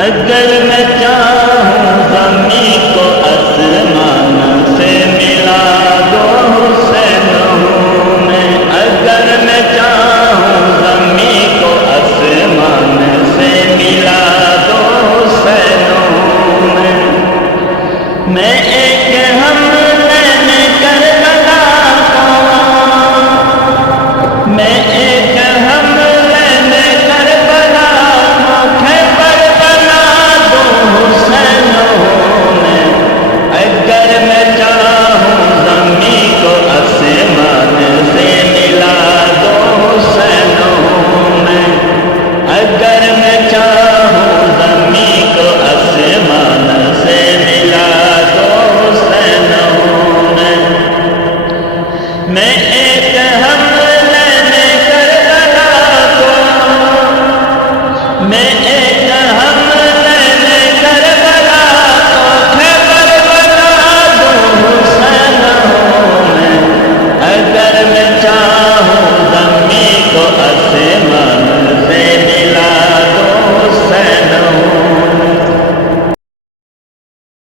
اگر میں چاہوں زمین کو آسمان سے ملا دو حسین ہوں میں، اگر میں چاہوں زمین کو آسمان سے ملا دو حسین ہوں میں ایک حملے کربلا کو، میں ایک حملے کربلا خیبر بنا دو حسین ہوں میں، اگر میں چاہوں زمین کو آسمان سے ملا دو حسین ہوں میں، اگر میں چاہوں زمین کو آسمان سے ملا دو حسین ہوں میں ایک حملے کربلا کو، میں ایک